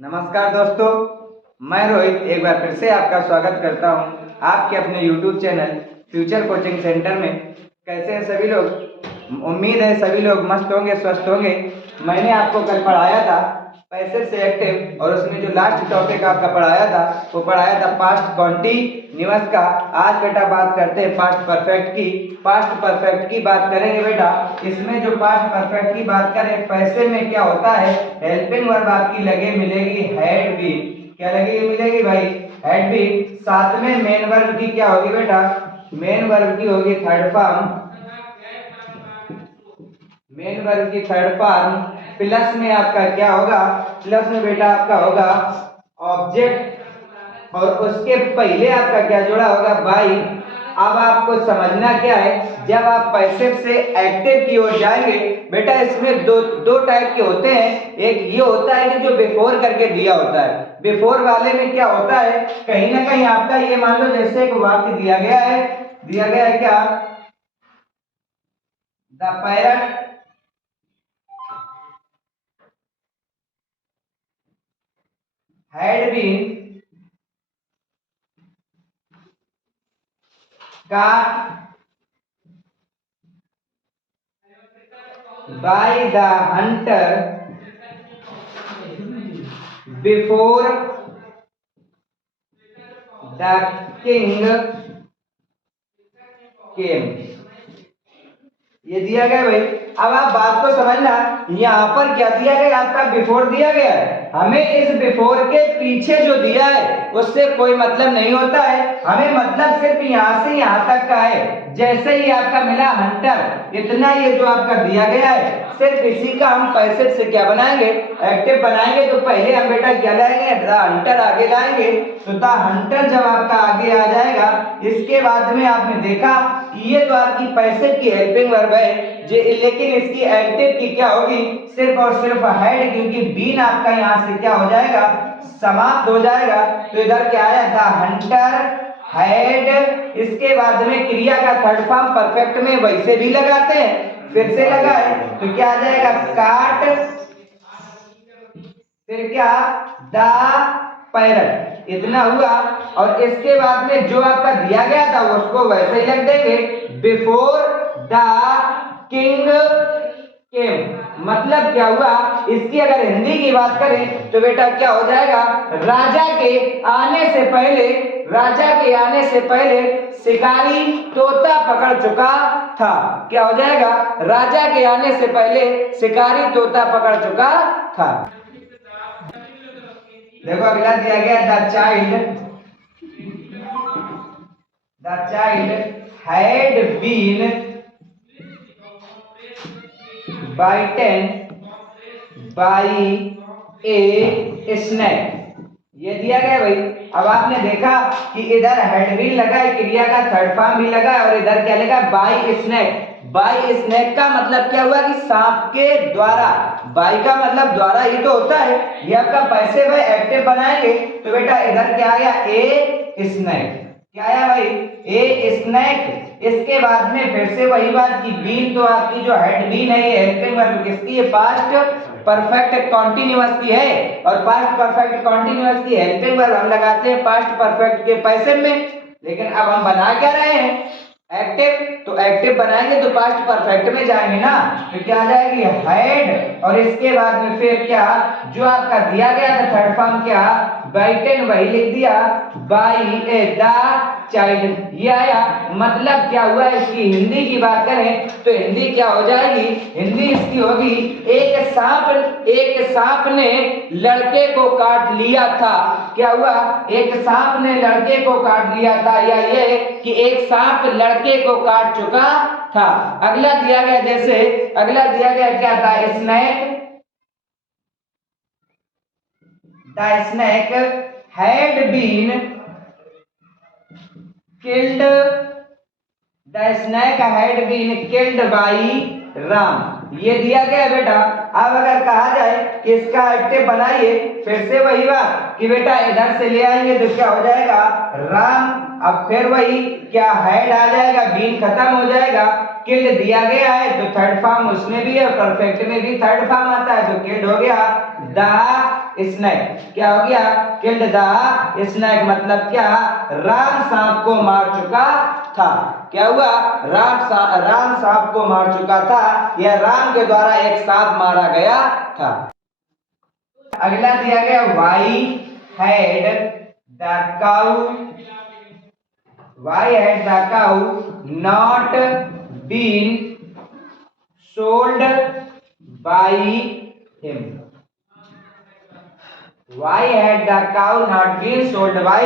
नमस्कार दोस्तों, मैं रोहित एक बार फिर से आपका स्वागत करता हूं आपके अपने YouTube channel future coaching centre में। कैसे हैं सभी लोग? उम्मीद है सभी लोग मस्त होंगे, स्वस्थ होंगे। मैंने आपको कल पढ़ाया था पैसिव से एक्टिव, और उसमें जो लास्ट टॉपिक आपका पढ़ाया था वो पढ़ाया था पास्ट कॉन्टिन्यूअस का। आज बेटा बात करते हैं पास्ट परफेक्ट की। पास्ट परफेक्ट की बात करेंगे बेटा। इसमें जो पास्ट परफेक्ट की बात करें, पैसिव में क्या होता है, हेल्पिंग वर्ब आपकी लगे मिलेगी हैड बीन। क्या लगेगी मिलेगी भाई? Had been. साथ में मेन वर्ब की क्या होगी बेटा? मेन वर्ब की होगी थर्ड फॉर्म। मेन वर्ब की थर्ड फॉर्म। प्लस में आपका क्या होगा? प्लस में बेटा आपका होगा ऑब्जेक्ट, और उसके पहले आपका क्या जुड़ा होगा? बाई। अब आपको समझना क्या है, जब आप पैसिव से एक्टिव की ओर जाएंगे बेटा, इसमें दो टाइप के होते हैं। एक ये होता है कि जो बिफोर करके दिया होता है। बिफोर वाले में क्या होता है, कहीं ना कहीं आपका ये मान लो जैसे एक वाक्य दिया गया है क्या? The parrot had been caught by the hunter before the king came। ये दिया गया भाई। अब आप बात को समझना, यहाँ पर क्या दिया गया? आपका बिफोर दिया गया है। हमें इस बिफोर के पीछे जो दिया है उससे कोई मतलब नहीं होता है। हमें मतलब सिर्फ यहाँ से यहाँ तक का है। जैसे ही आपका मिला हंटर, इतना ये जो आपका दिया गया है, सिर्फ इसी का हम पैसिव से क्या बनाएंगे? एक्टिव बनाएंगे। तो पहले हम बेटा क्या लाएंगे? द हंटर आगे लाएंगे। तो द हंटर जब आपका आगे आ जाएगा, इसके बाद में आपने देखा कि ये तो आपकी पैसिव की हेल्पिंग वर्ब है, लेकिन इसकी एक्टिव की क्या होगी? सिर्फ और सिर्फ हैड, क्योंकि बीन आपका यहाँ से क्या हो जाएगा? समाप्त हो जाएगा। तो इधर क्या आया? The Hunter had. इसके बाद में क्रिया का थर्ड फॉर्म परफेक्ट में वैसे भी लगाते हैं, फिर से लगाए तो क्या आ जाएगा? काट, फिर क्या? The parrot. इतना हुआ। और इसके बाद में जो आपका दिया गया था उसको वैसे ही लग देंगे, बिफोर द किंग केम। मतलब क्या हुआ? इसकी अगर हिंदी की बात करें तो बेटा क्या हो जाएगा? राजा के आने से पहले, राजा के आने से पहले शिकारी तोता पकड़ चुका था। क्या हो जाएगा? राजा के आने से पहले शिकारी तोता पकड़ चुका था। देखो अगला दिया गया, the child had been bitten by a snake. ये दिया गया भाई। अब आपने देखा कि इधर हैड बीन लगा है, क्रिया का थर्ड फॉर्म भी लगा है, और इधर क्या लगा? By snake. बाई स्नेक का मतलब क्या हुआ? कि सांप के द्वारा। बाई का मतलब द्वारा ही तो होता है। ये आपका पैसिव है, एक्टिव बनाएंगे तो बेटा इधर क्या आया? A snake. क्या आया भाई? A snake. इसके बाद में फिर से वही बात की बीन, तो आपकी जो हेड बीन है ये हेल्पिंग वर्ब किसकी है? पास्ट परफेक्ट कॉन्टिन्यूअस की है। और पास्ट परफेक्ट कॉन्टिन्यूअस की हेल्पिंग वर्ब हम लगाते हैं पास्ट परफेक्ट के पैसिव में। लेकिन अब हम बना क्या रहे हैं? एक्टिव। तो एक्टिव बनाएंगे तो पास्ट परफेक्ट में जाएंगे ना, तो क्या आ जाएगी? हैड। और इसके बाद में फिर क्या? जो आपका दिया गया था थर्ड फॉर्म क्या? बाइटन, वही लिख दिया बाई ए द चाइल्ड। ये आया। मतलब क्या हुआ? इसकी हिंदी की बात करें तो हिंदी क्या हो जाएगी? हिंदी इसकी होगी, एक सांप ने लड़के को काट लिया था। क्या हुआ? एक सांप ने लड़के को काट लिया था, या ये कि एक सांप लड़के को काट चुका था। अगला दिया गया, जैसे अगला दिया गया क्या था? Snake. The snake had been killed, the snake had been killed by Ram. ये दिया गया बेटा। अब अगर कहा जाए कि इसका एक्टिव बनाइए, फिर से वही बात कि बेटा इधर से ले आएंगे तो क्या हो जाएगा? राम। अब फिर वही क्या? हैड आ जाएगा, बीन खत्म हो जाएगा। किल्ड दिया गया है तो थर्ड फॉर्म उसमें भी है, परफेक्ट में भी थर्ड फॉर्म आता है, तो किल्ड हो गया। The snake. क्या हो गया? किल्ड द स्नेक मतलब क्या? राम सांप को मार चुका था। क्या हुआ? राम सांप को मार चुका था, या राम के द्वारा एक सांप मारा गया था। अगला दिया गया why had the cow not been sold by him. Why had the cow not been sold by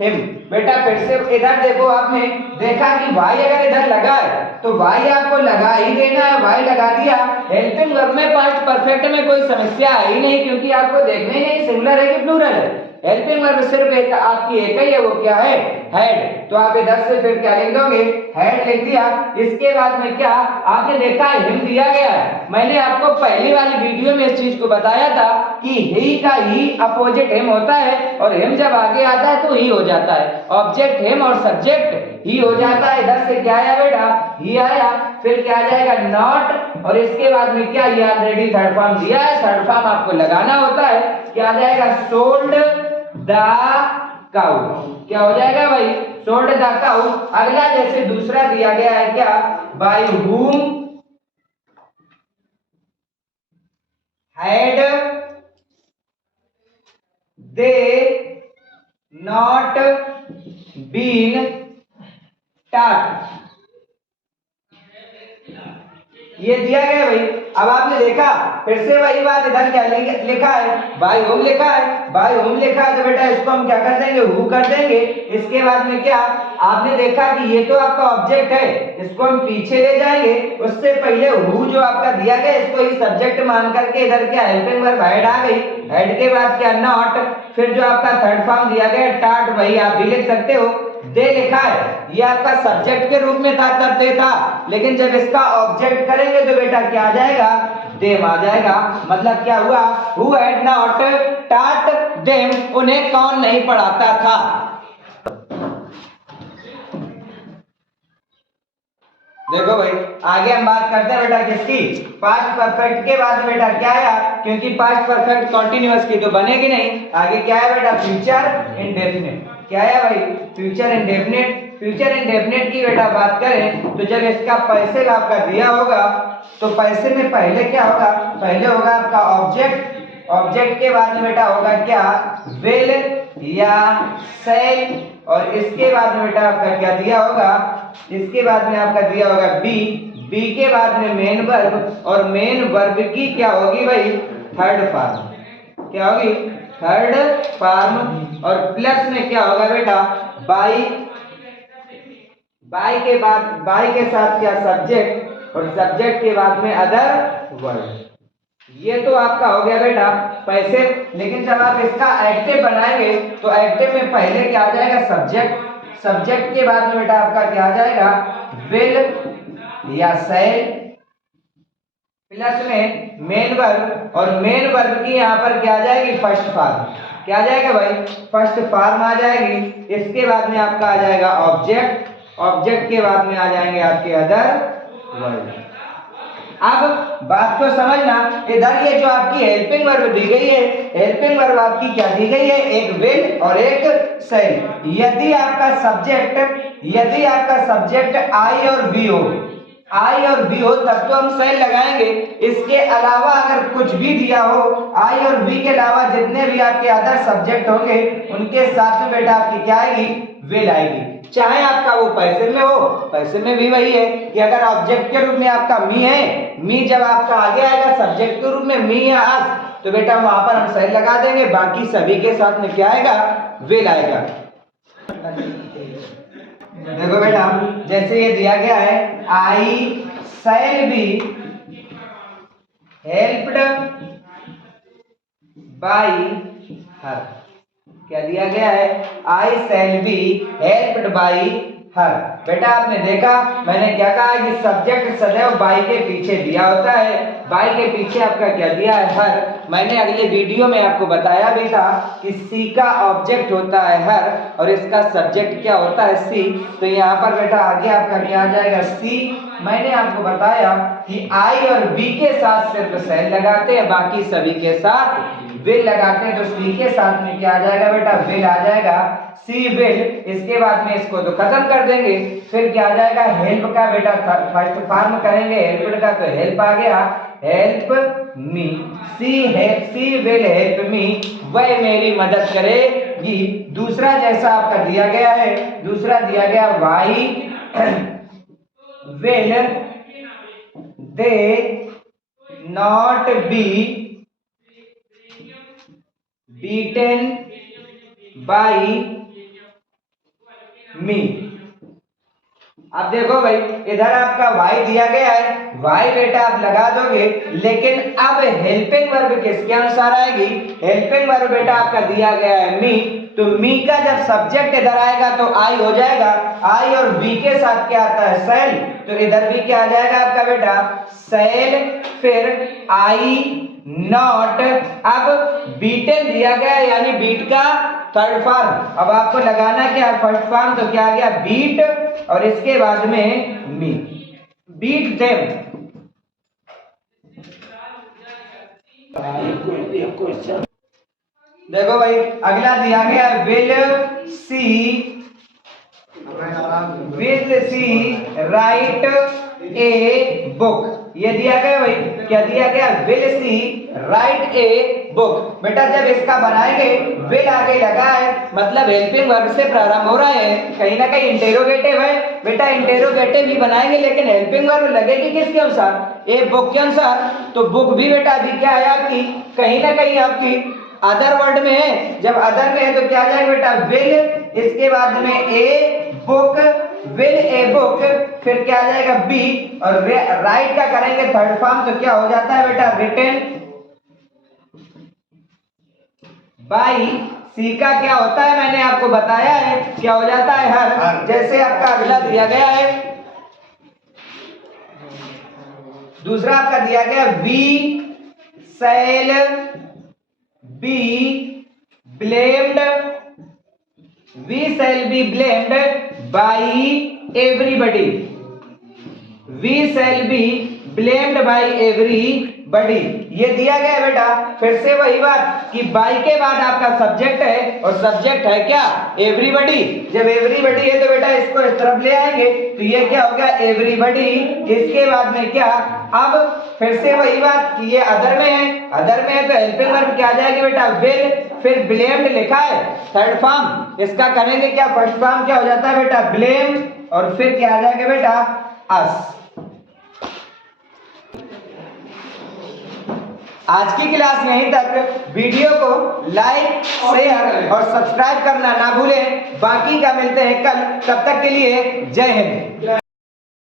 him? बेटा फिर से इधर देखो, आपने देखा कि y अगर इधर लगा है तो y आपको लगा ही देना है, y लगा दिया। हेल्पिंग वर्ब में पास्ट परफेक्ट में कोई समस्या है ही नहीं, क्योंकि आपको देखना ही नहीं सिंगुलर है कि प्लूरल है। हेल्पिंग वर्ब सिर्फ एक आपकी एक ही है, वो क्या है? हैड। तो आप इधर से फिर क्या लिख दोगे? हैड लिख दिया। इसके बाद में क्या आपने देखा? हिम दिया गया है। मैंने आपको पहली वाली वीडियो में इस चीज को बताया था कि ही का ही अपोजिट हिम होता है, और हिम जब आगे आता है तो ही हो जाता है। ऑब्जेक्ट हिम और सब्जेक्ट ही हो जाता है। इधर से क्या आया बेटा? ही आया। फिर क्या आ जाएगा? नॉट, और इसके बाद में क्या? ये ऑलरेडी थर्ड फॉर्म दिया है, थर्ड फॉर्म आपको लगाना होता है। क्या आ जाएगा? Sold the cow. क्या हो जाएगा भाई? Sold the cow. अगला जैसे दूसरा दिया गया है क्या? By whom had they not been taught. ये दिया गया भाई। अब आपने देखा फिर से वही बात, इधर क्या लिखा है? बाय होम लिखा है। बाय होम लिखा है तो बेटा इसको हम क्या कर देंगे? हु कर देंगे। इसके बाद में क्या आपने देखा कि ये तो आपका ऑब्जेक्ट है, इसको हम पीछे ले जाएंगे। उससे पहले हु जो आपका दिया गया इसको ही सब्जेक्ट मान करके इधर क्या हेल्पिंग वर्ब हैड आ गई। हैड के बाद क्या? नॉट। फिर जो आपका थर्ड फॉर्म दिया गया टाट, वही आप भी लिख सकते हो। दे लिखा है, ये आपका सब्जेक्ट के रूप में था तब दे था, लेकिन जब इसका ऑब्जेक्ट करेंगे तो बेटा क्या आ जाएगा? देम आ जाएगा। मतलब क्या हुआ? Who had not taught them, उन्हें कौन नहीं पढ़ाता था। देखो भाई आगे हम बात करते हैं बेटा किसकी? पास्ट परफेक्ट के बाद बेटा क्या आया? क्योंकि पास्ट परफेक्ट कॉन्टिन्यूअस की तो बनेगी नहीं। आगे क्या है बेटा? Future indefinite. क्या है भाई? Future indefinite. फ्यूचर इंडेफिनिट की बेटा बात करें तो जब इसका पैसे आपका दिया होगा तो पैसे में पहले क्या होगा? पहले होगा आपका ऑब्जेक्ट। ऑब्जेक्ट के बाद में बेटा होगा क्या? विल या सेल, और इसके बाद में बेटा आपका क्या दिया होगा? इसके बाद में आपका दिया होगा बी। बी के बाद में मेन वर्ब, और मेन वर्ब की क्या होगी भाई? Third form. क्या होगी? Third form. और प्लस में क्या होगा बेटा? बाई। बाई के बाद बाई के साथ क्या? सब्जेक्ट, और सब्जेक्ट के बाद में अदर वर्ड। ये तो आपका हो गया बेटा पैसे। लेकिन जब आप इसका एक्टिव बनाएंगे तो एक्टिव में पहले क्या आ जाएगा? सब्जेक्ट। सब्जेक्ट के बाद में बेटा आपका क्या आ जाएगा? विल या सेल, प्लस में मेन वर्ब, और मेन वर्ब की यहाँ पर क्या आ जाएगी? First form. क्या आ जाएगा भाई? फर्स्ट फॉर्म आ जाएगी। इसके बाद में आपका आ जाएगा ऑब्जेक्ट। ऑब्जेक्ट के बाद में आ जाएंगे आपके अदर वर्ड। अब बात को समझना, इधर ये जो आपकी हेल्पिंग वर्ब दी गई है, हेल्पिंग वर्ब आपकी क्या दी गई है? एक विल और एक सेल। यदि आपका सब्जेक्ट आई और बी हो, आई और बी हो तब तो हम सेल लगाएंगे। इसके अलावा अगर कुछ भी दिया हो, आई और बी के अलावा जितने भी आपके अदर सब्जेक्ट होंगे उनके साथ में बेटा आपकी क्या आएगी? विल आएगी। चाहे आपका वो पैसे में हो, पैसे में भी वही है कि अगर ऑब्जेक्ट के रूप में आपका मी है, मी जब आपका आगे आएगा सब्जेक्ट के रूप में मी या अस, तो बेटा वहां पर हम सेल लगा देंगे। बाकी सभी के साथ में क्या आएगा? विल आएगा। देखो बेटा जैसे ये दिया गया है, I shall be helped by her. क्या दिया गया है? I shall be helped by her. बेटा आपने देखा मैंने क्या कहा कि सब्जेक्ट सदैव बाई के पीछे दिया होता है। बाई के पीछे आपका क्या दिया है? हर। मैंने अगले वीडियो में आपको बताया भी था कि सी का ऑब्जेक्ट होता है हर, और इसका सब्जेक्ट क्या होता है? सी। तो यहाँ पर बेटा आगे आपका क्या आ जाएगा? सी। मैंने आपको बताया कि आई और बी के साथ सिर्फ शैल लगाते हैं, बाकी सभी के साथ विल लगाते हैं तो सी के साथ में क्या आ जाएगा बेटा, विल आ जाएगा, सी विल। इसके बाद में इसको तो खत्म कर देंगे, फिर क्या आ जाएगा, हेल्प का बेटा फर्स्ट फॉर्म करेंगे हेल्प का, तो हेल्प आ गया, help me, she will help me, वह मेरी मदद करेगी। दूसरा जैसा आपका दिया गया है, दूसरा दिया गया why will they not be beaten by me. अब देखो भाई, इधर आपका वाई दिया गया है, वाई बेटा आप लगा दोगे, लेकिन अब हेल्पिंग वर्ब किसके अनुसार आएगी, हेल्पिंग वर्ब बेटा आपका दिया गया है मी, तो मी का जब सब्जेक्ट इधर आएगा तो आई हो जाएगा, आई और वी के साथ क्या आता है, सेल, तो इधर भी क्या आ जाएगा आपका बेटा, सेल, फिर आई नॉट, अब बीटन दिया गया है, यानी बीट का थर्ड फॉर्म, अब आपको लगाना क्या, फर्स्ट फॉर्म, तो क्या आ गया, बीट, और इसके बाद में मी, बीट देम। देखो भाई, अगला दिया गया will see right a book, ये दिया गया भाई, क्या दिया गया, will see right a book. बेटा जब इसका बनाएंगे, विल आगे लगा है, मतलब हेल्पिंग वर्ब से प्रारंभ हो रहा है, कहीं ना कहीं इंटेरोगेटिव है, बेटा इंटेरोगेटिव भी बनाएंगे, लेकिन हेल्पिंग वर्ब लगेगी किसके अनुसार, ए बुक के अनुसार, तो बुक भी बेटा अभी क्या है आपकी, कहीं ना कहीं आपकी अदर वर्ड में है, जब अदर में है तो क्या आ जाएगा बेटा, विल, इसके बाद में a book, will a book, फिर क्या आ जाएगा बी, और राइट का करेंगे थर्ड फॉर्म, तो क्या हो जाता है बेटा, रिटन बाई, सी का क्या होता है मैंने आपको बताया है, क्या हो जाता है, हर। जैसे आपका अगला दिया गया है, दूसरा आपका दिया गया, we shall be blamed, we shall be blamed by everybody, we shall be blamed by everybody, ये दिया गया है बेटा, फिर से वही बात कि बाई के बाद आपका सब्जेक्ट है, और सब्जेक्ट है क्या, एवरीबडी, जब एवरीबडी है तो बेटा इसको इस तरफ ले आएंगे, तो ये क्या हो गया, एवरीबडी, इसके बाद में क्या, अब फिर से वही बात कि ये अदर में है, अदर में है तो हेल्पिंग वर्ब क्या आ जाएगी बेटा, विल, फिर ब्लेम्ड लिखा है थर्ड फॉर्म, इसका करेंगे क्या, फर्स्ट फॉर्म क्या हो जाता है बेटा, ब्लेम, और फिर क्या आ जाएगा बेटा, अस। आज की क्लास यहीं तक, वीडियो को लाइक, शेयर और सब्सक्राइब करना ना भूलें, बाकी का मिलते हैं कल, तब तक के लिए जय हिंद।